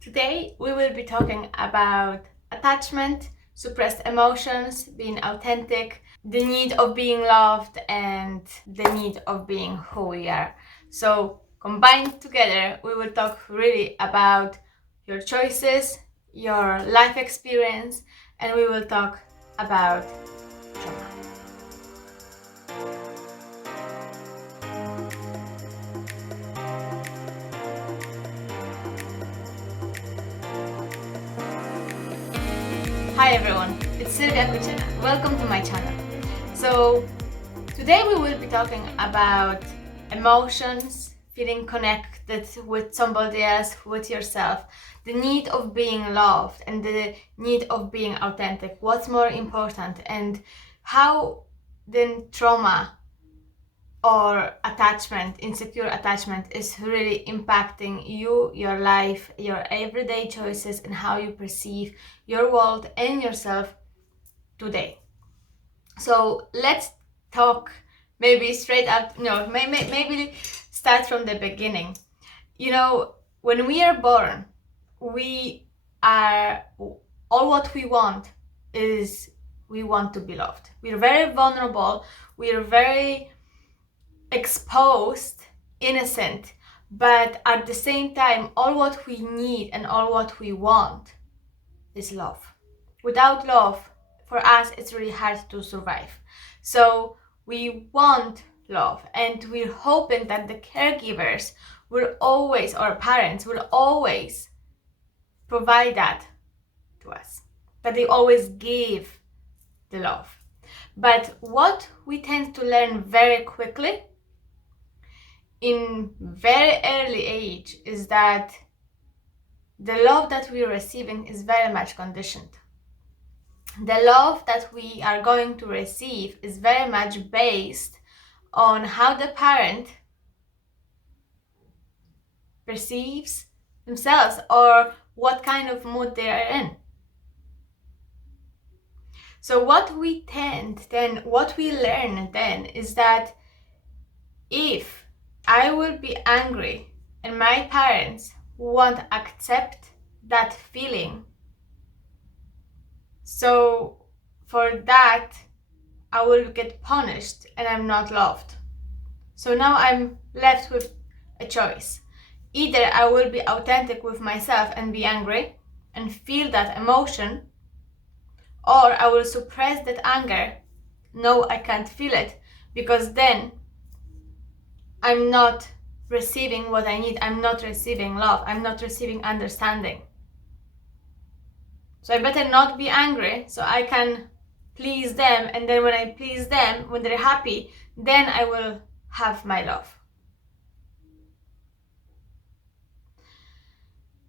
Today we will be talking about attachment, suppressed emotions, being authentic, the need of being loved, and the need of being who we are. So combined together, we will talk really about your choices, your life experience, and we will talk about trauma. Hi everyone, it's Sylwia. Welcome to my channel. So today we will be talking about emotions, feeling connected with somebody else, with yourself, the need of being loved and the need of being authentic. What's more important, and how then trauma or attachment, insecure attachment, is really impacting you, your life, your everyday choices, and how you perceive your world and yourself today. So let's talk maybe straight up, maybe start from the beginning. When we are born, we are, all what we want is, we want to be loved. We're very vulnerable, we're very exposed, innocent, but at the same time, all what we need and all what we want is love. Without love, for us, it's really hard to survive. So we want love, and we're hoping that the caregivers will always, or parents will always provide that to us, that they always give the love. But what we tend to learn very quickly in very early age is that the love that we're receiving is very much conditioned. The love that we are going to receive is very much based on how the parent perceives themselves or what kind of mood they are in. So what we learn then is that if I will be angry and my parents won't accept that feeling, so for that I will get punished and I'm not loved. So now I'm left with a choice. Either I will be authentic with myself and be angry and feel that emotion, or I will suppress that anger. No, I can't feel it, because then I'm not receiving what I need. I'm not receiving love. I'm not receiving understanding. So I better not be angry so I can please them, and then when I please them, when they're happy, then I will have my love.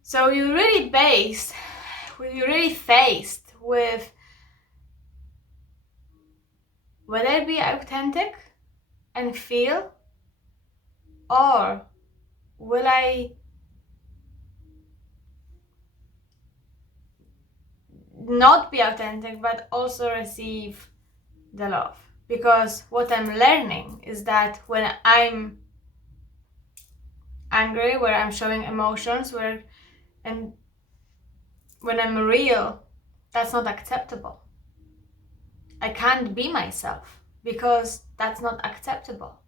So you're really faced with will I be authentic and feel, or will I not be authentic but also receive the love? Because what I'm learning is that when I'm angry, where I'm showing emotions, and when I'm real, that's not acceptable. I can't be myself because that's not acceptable.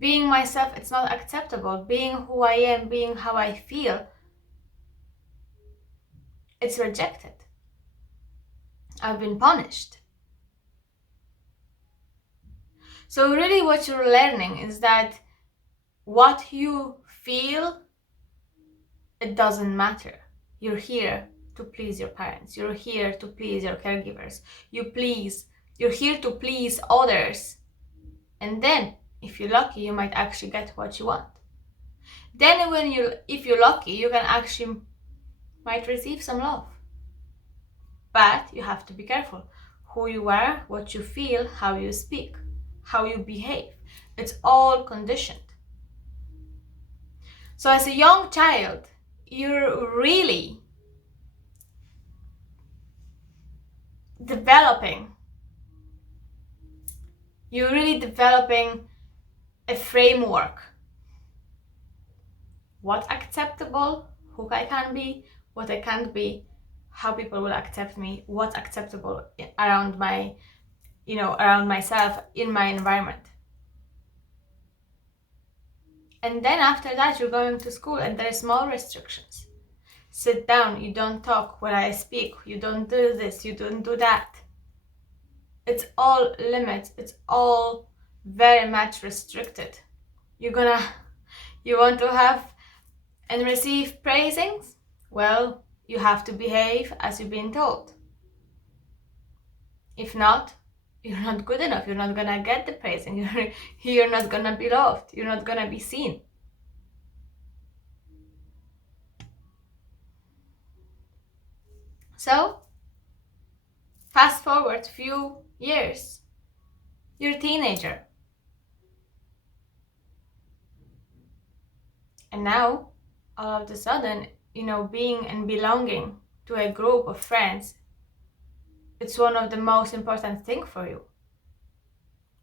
Being myself, it's not acceptable. Being who I am, being how I feel, it's rejected. I've been punished. So really what you're learning is that what you feel, it doesn't matter. You're here to please your parents. You're here to please your caregivers. You're here to please others. And then, if you're lucky, you might actually get what you want. Then if you're lucky, you can actually might receive some love. But you have to be careful. Who you are, what you feel, how you speak, how you behave. It's all conditioned. So as a young child, you're really developing a framework. What's acceptable, who I can be, what I can't be, how people will accept me, what's acceptable around around myself, in my environment. And then after that, you're going to school and there are small restrictions. Sit down, you don't talk when I speak, you don't do this, you don't do that. It's all limits, it's all very much restricted. You want to have and receive praisings? Well, you have to behave as you've been told. If not, you're not good enough, you're not gonna get the praising, you're not gonna be loved, you're not gonna be seen. So, fast forward few years, you're a teenager. And now, all of a sudden, being and belonging to a group of friends, it's one of the most important things for you.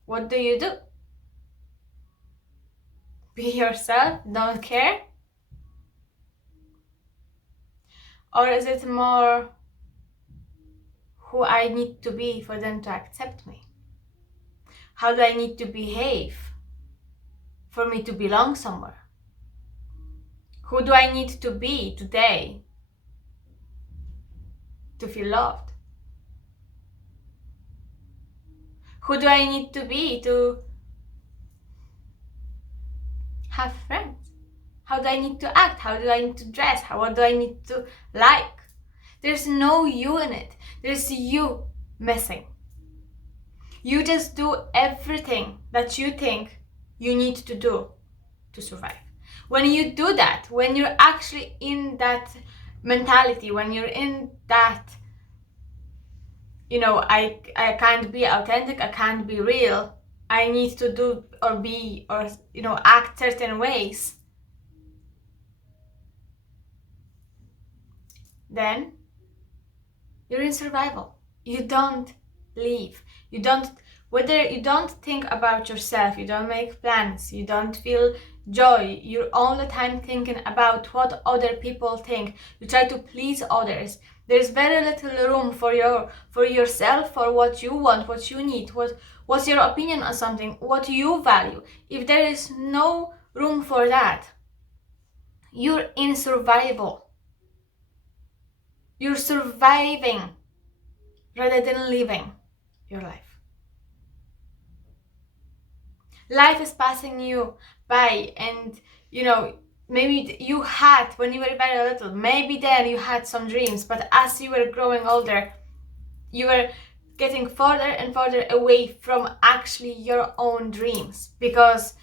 What do? Be yourself, don't care? Or is it more who I need to be for them to accept me? How do I need to behave for me to belong somewhere? Who do I need to be today to feel loved? Who do I need to be to have friends? How do I need to act? How do I need to dress? What do I need to like? There's no you in it. There's you missing. You just do everything that you think you need to do to survive. When you do that, when you're actually in that mentality, when you're in that, I can't be authentic, I can't be real, I need to do or be or, act certain ways, then you're in survival. You don't leave. You don't think about yourself, you don't make plans, you don't feel joy, you're all the time thinking about what other people think. You try to please others. There's very little room for yourself, for what you want, what you need, what's your opinion on something, what you value. If there is no room for that, you're in survival. You're surviving rather than living your life. Life is passing you by, and maybe you had, when you were very little, maybe then you had some dreams, but as you were growing older, you were getting further and further away from actually your own dreams, because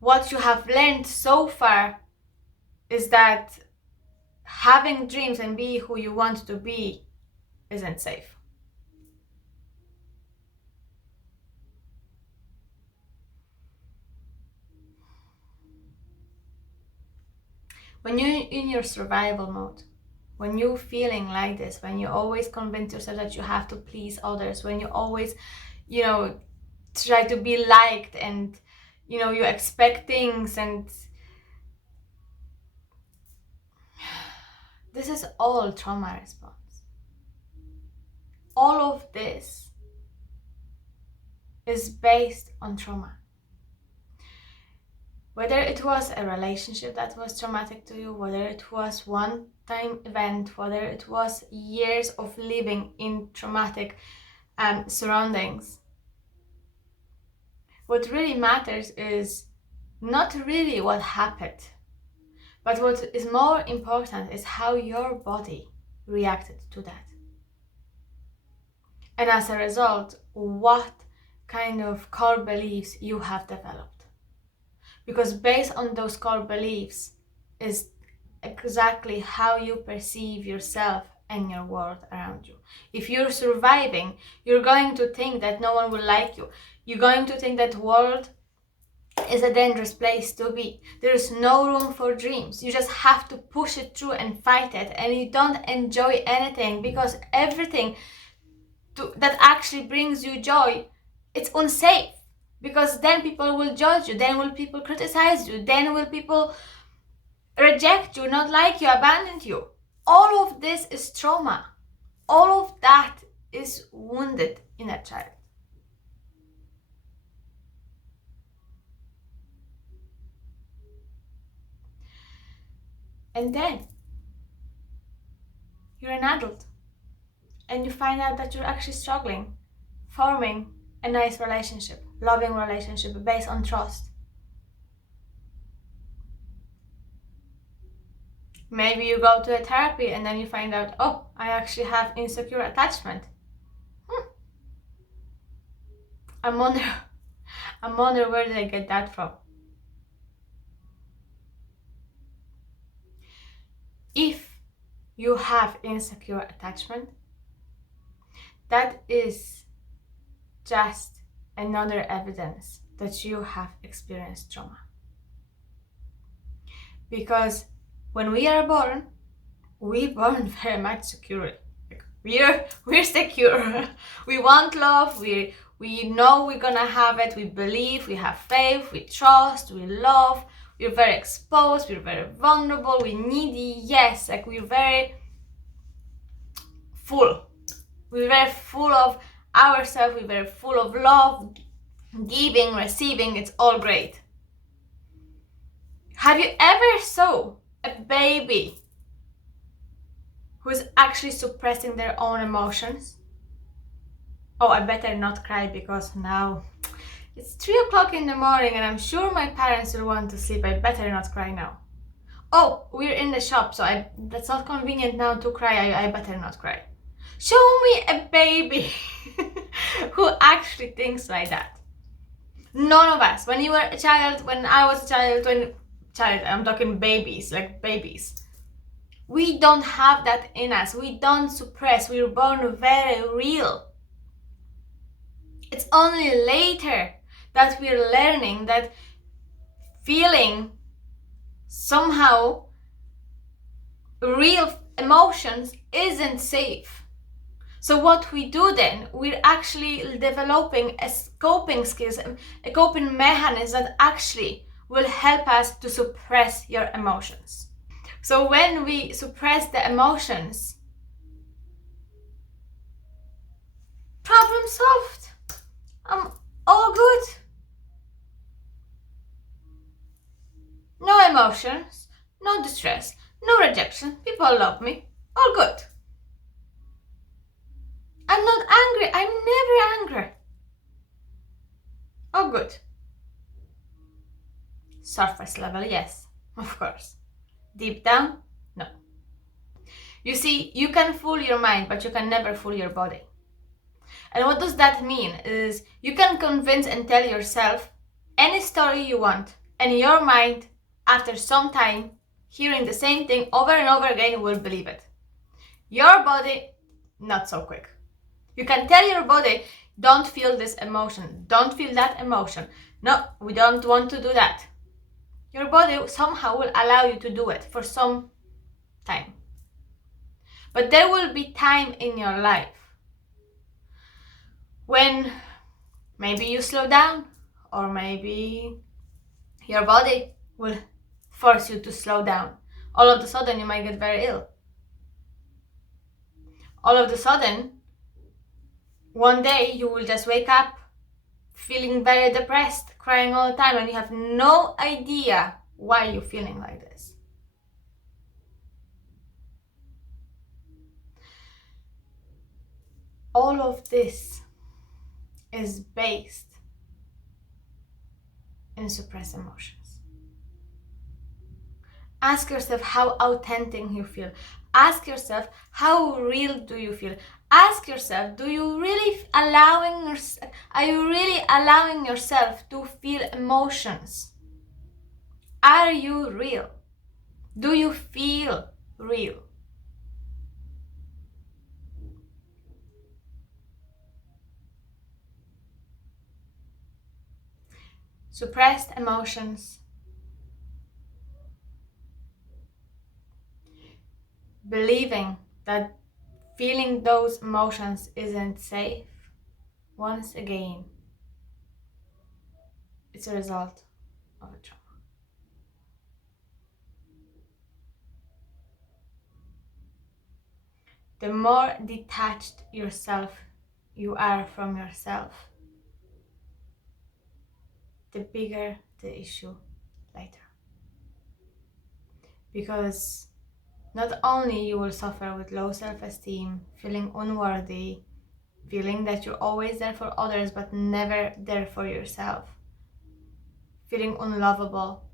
what you have learned so far is that having dreams and be who you want to be isn't safe. When you're in your survival mode, when you're feeling like this, when you always convince yourself that you have to please others, when you always, try to be liked, and, you expect things, and this is all trauma response. All of this is based on trauma. Whether it was a relationship that was traumatic to you, whether it was one-time event, whether it was years of living in traumatic surroundings, what really matters is not really what happened, but what is more important is how your body reacted to that. And as a result, what kind of core beliefs you have developed. Because based on those core beliefs is exactly how you perceive yourself and your world around you. If you're surviving, you're going to think that no one will like you. You're going to think that world is a dangerous place to be. There's no room for dreams. You just have to push it through and fight it, and you don't enjoy anything, because everything that actually brings you joy, it's unsafe. Because then people will judge you, then will people criticize you, then will people reject you, not like you, abandon you. All of this is trauma. All of that is wounded inner child. And then you're an adult and you find out that you're actually struggling forming a nice relationship, loving relationship based on trust. Maybe you go to a therapy and then you find out, oh, I actually have insecure attachment. I wonder where did I get that from? If you have insecure attachment, that is just another evidence that you have experienced trauma. Because when we are born, we born very much secure. We're secure. We want love. We know we're gonna have it. We believe. We have faith. We trust. We love. We're very exposed. We're very vulnerable. We're needy. Yes, like we're very full. We're very full of ourselves. We're very full of love, giving, receiving. It's all great. Have you ever saw a baby who's actually suppressing their own emotions? Oh, I better not cry because now it's 3 o'clock in the morning and I'm sure my parents will want to sleep. I better not cry now. Oh, we're in the shop, so that's not convenient now to cry. I better not cry. Show me a baby who actually thinks like that. None of us. When you were a child, when I was a child, I'm talking babies, like babies. We don't have that in us. We don't suppress. We're born very real. It's only later that we're learning that feeling somehow real emotions isn't safe. So what we do then, we're actually developing a coping skills, a coping mechanism that actually will help us to suppress your emotions. So when we suppress the emotions, problem solved. I'm all good. No emotions, no distress, no rejection. People love me. All good. I'm not angry. I'm never angry. All good. Surface level, yes, of course. Deep down, no. You see, you can fool your mind, but you can never fool your body. And what does that mean? Is you can convince and tell yourself any story you want, and your mind, after some time, hearing the same thing over and over again, will believe it. Your body, not so quick. You can tell your body, don't feel this emotion, don't feel that emotion. No, we don't want to do that. Your body somehow will allow you to do it for some time. But there will be time in your life when maybe you slow down, or maybe your body will force you to slow down. All of a sudden, you might get very ill. All of a sudden, one day you will just wake up feeling very depressed, crying all the time, and you have no idea why you're feeling like this. All of this is based in suppressed emotions. Ask yourself how authentic you feel. Ask yourself how real do you feel. Ask yourself, are you really allowing yourself to feel emotions? Are you real? Do you feel real? Suppressed emotions, believing that feeling those emotions isn't safe, once again, it's a result of a trauma. the more detached you are from yourself, the bigger the issue later. Because not only you will suffer with low self-esteem, feeling unworthy, feeling that you're always there for others but never there for yourself, feeling unlovable.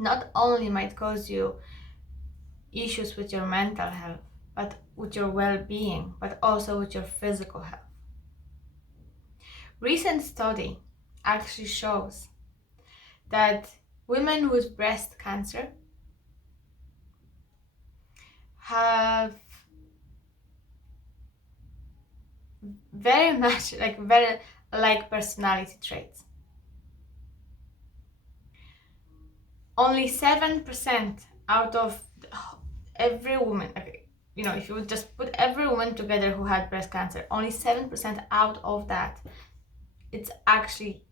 Not only might cause you issues with your mental health, but with your well-being, but also with your physical health. Recent study actually shows that women with breast cancer have very much very like personality traits. Only 7% out of every woman, if you would just put every woman together who had breast cancer, only 7% out of that, it's actually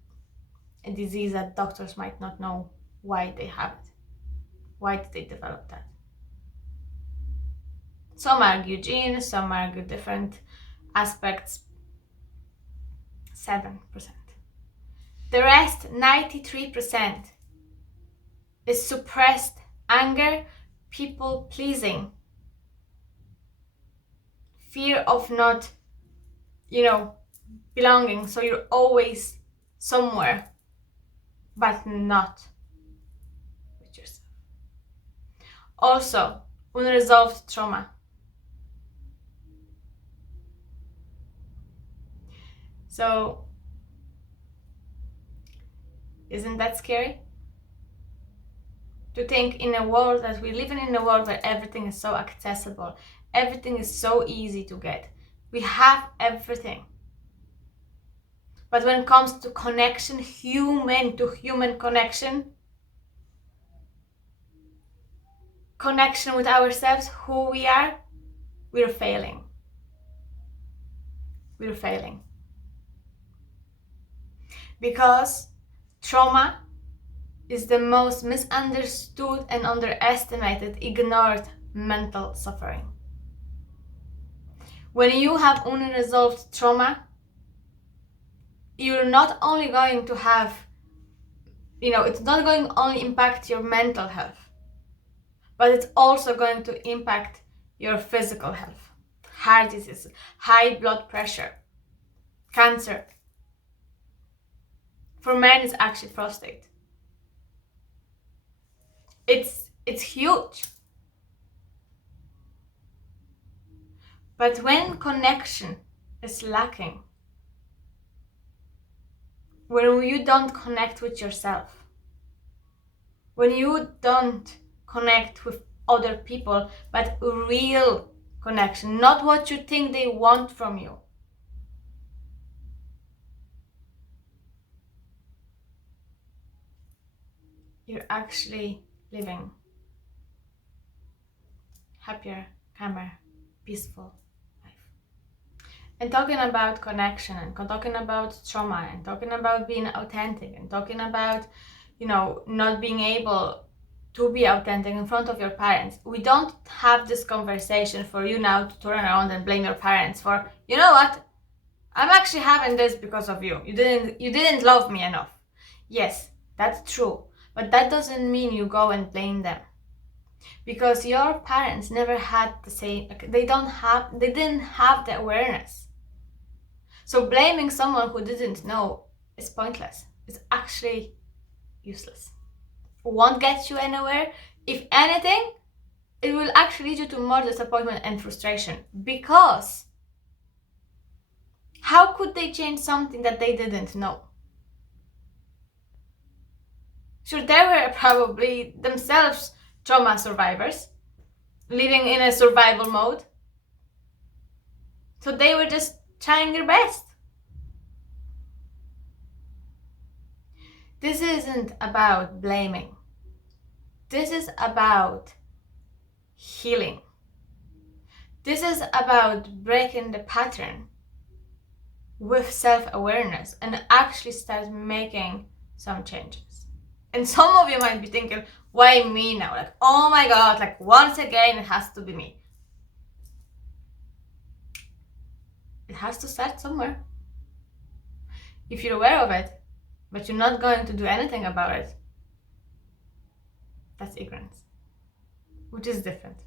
a disease that doctors might not know why they have it. Why did they develop that? Some argue genes, some argue different aspects. 7%. The rest, 93%, is suppressed anger, people pleasing, fear of not, belonging. So you're always somewhere, but not with yourself. Also, unresolved trauma. So, isn't that scary? To think in a world that we live in a world where everything is so accessible, everything is so easy to get. We have everything. But when it comes to connection, human to human connection with ourselves, who we are, we're failing. We're failing. Because trauma is the most misunderstood and underestimated, ignored mental suffering. When you have unresolved trauma, you're not only going to have, it's not going to only impact your mental health, but it's also going to impact your physical health. Heart disease, high blood pressure, cancer. For men, it's actually prostate. It's huge. But when connection is lacking, when you don't connect with yourself, when you don't connect with other people, but real connection, not what you think they want from you, you're actually living happier, calmer, peaceful life. And talking about connection, and talking about trauma, and talking about being authentic, and talking about, not being able to be authentic in front of your parents. We don't have this conversation for you now to turn around and blame your parents for, you know what? I'm actually having this because of you. You didn't love me enough. Yes, that's true. But that doesn't mean you go and blame them. Because your parents never had the same, they didn't have the awareness. So blaming someone who didn't know is pointless. It's actually useless. Won't get you anywhere. If anything, it will actually lead you to more disappointment and frustration. Because how could they change something that they didn't know? Sure, they were probably themselves trauma survivors, living in a survival mode. So they were just trying their best. This isn't about blaming. This is about healing. This is about breaking the pattern with self-awareness and actually start making some changes. And some of you might be thinking, why me now? Like, oh my God, like once again, it has to be me. It has to start somewhere. If you're aware of it, but you're not going to do anything about it, that's ignorance, which is different.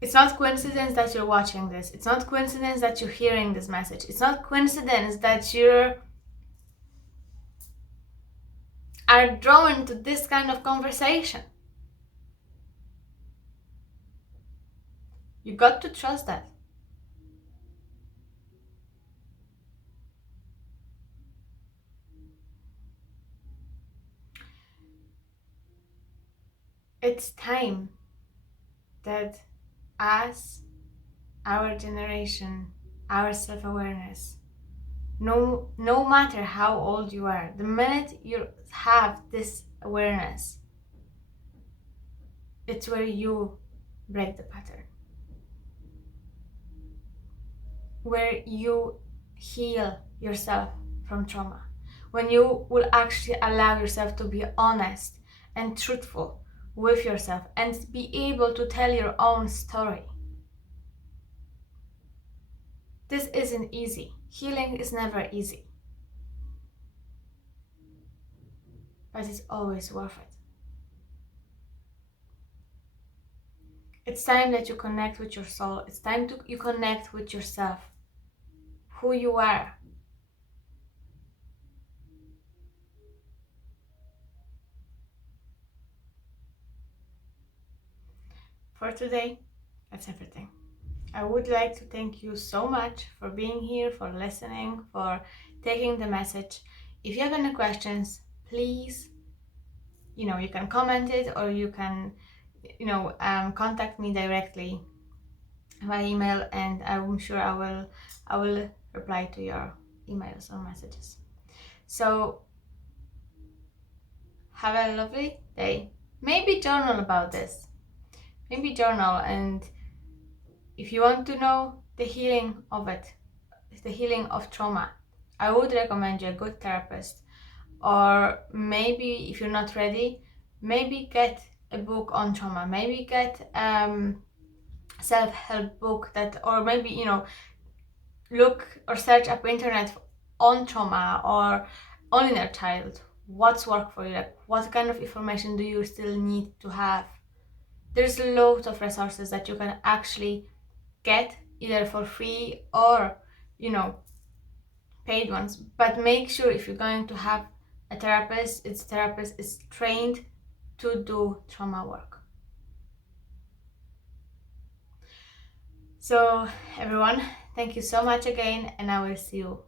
It's not coincidence that you're watching this. It's not coincidence that you're hearing this message. It's not coincidence that you are drawn to this kind of conversation. You got to trust that. It's time that as our generation, our self-awareness, no matter how old you are, the minute you have this awareness, it's where you break the pattern, where you heal yourself from trauma, when you will actually allow yourself to be honest and truthful with yourself and be able to tell your own story. This isn't easy. Healing is never easy, but it's always worth it. It's time that you connect with your soul. It's time you connect with yourself, who you are. For today, that's everything. I would like to thank you so much for being here, for listening, for taking the message. If you have any questions, please, you can comment it, or you can, contact me directly by email, and I'm sure I will reply to your emails or messages. So have a lovely day. Maybe journal about this. Maybe journal, and if you want to know the healing of it, the healing of trauma, I would recommend you a good therapist. Or maybe if you're not ready, maybe get a book on trauma. Maybe get self-help book or maybe look or search up internet on trauma or on inner child. What's work for you? Like, what kind of information do you still need to have? There's loads of resources that you can actually get either for free or paid ones. But make sure if you're going to have a therapist, its therapist is trained to do trauma work. So everyone, thank you so much again, and I will see you